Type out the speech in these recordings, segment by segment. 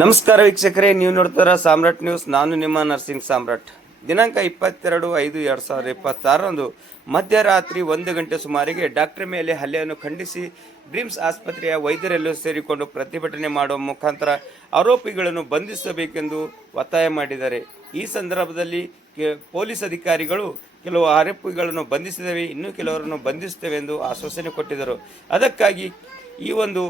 ನಮಸ್ಕಾರ ವೀಕ್ಷಕರೇ, ನೀವು ನೋಡ್ತಾರ ಸಾಮ್ರಾಟ್ ನ್ಯೂಸ್. ನಾನು ನಿಮ್ಮ ನರ್ಸಿಂಗ್ ಸಾಮ್ರಾಟ್. ದಿನಾಂಕ 22/5/2026 ಮಧ್ಯರಾತ್ರಿ 1 ಗಂಟೆ ಸುಮಾರಿಗೆ ಡಾಕ್ಟರ್ ಮೇಲೆ ಹಲ್ಲೆಯನ್ನು ಖಂಡಿಸಿ ಡ್ರೀಮ್ಸ್ ಆಸ್ಪತ್ರೆಯ ವೈದ್ಯರೆಲ್ಲೂ ಸೇರಿಕೊಂಡು ಪ್ರತಿಭಟನೆ ಮಾಡುವ ಮುಖಾಂತರ ಆರೋಪಿಗಳನ್ನು ಬಂಧಿಸಬೇಕೆಂದು ಒತ್ತಾಯ ಮಾಡಿದ್ದಾರೆ. ಈ ಸಂದರ್ಭದಲ್ಲಿ ಪೊಲೀಸ್ ಅಧಿಕಾರಿಗಳು ಕೆಲವು ಆರೋಪಿಗಳನ್ನು ಬಂಧಿಸಿದ್ದೇವೆ, ಇನ್ನೂ ಕೆಲವರನ್ನು ಬಂಧಿಸುತ್ತೇವೆ ಎಂದು ಆಶ್ವಾಸನೆ ಕೊಟ್ಟಿದ್ದರು. ಅದಕ್ಕಾಗಿ ಈ ಒಂದು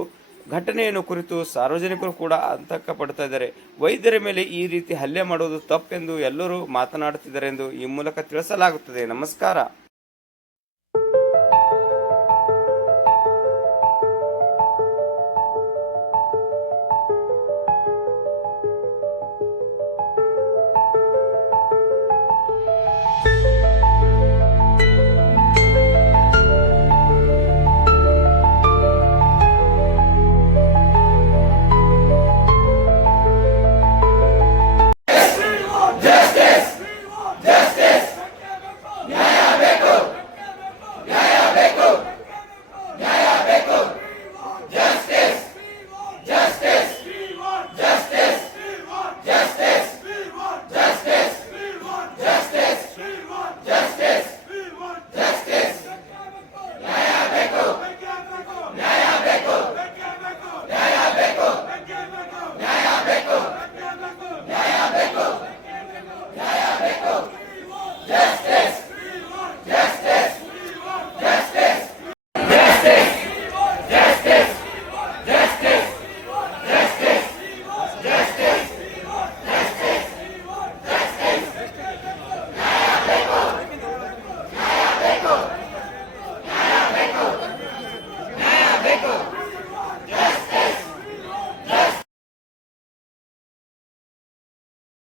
ಘಟನೆಯನ್ನು ಕುರಿತು ಸಾರ್ವಜನಿಕರು ಕೂಡ ಆತಂಕ ಪಡ್ತಾ ಇದ್ದಾರೆ. ವೈದ್ಯರ ಮೇಲೆ ಈ ರೀತಿ ಹಲ್ಲೆ ಮಾಡುವುದು ತಪ್ಪೆಂದು ಎಲ್ಲರೂ ಮಾತನಾಡುತ್ತಿದ್ದಾರೆ ಎಂದು ಈ ಮೂಲಕ ತಿಳಿಸಲಾಗುತ್ತದೆ. ನಮಸ್ಕಾರ.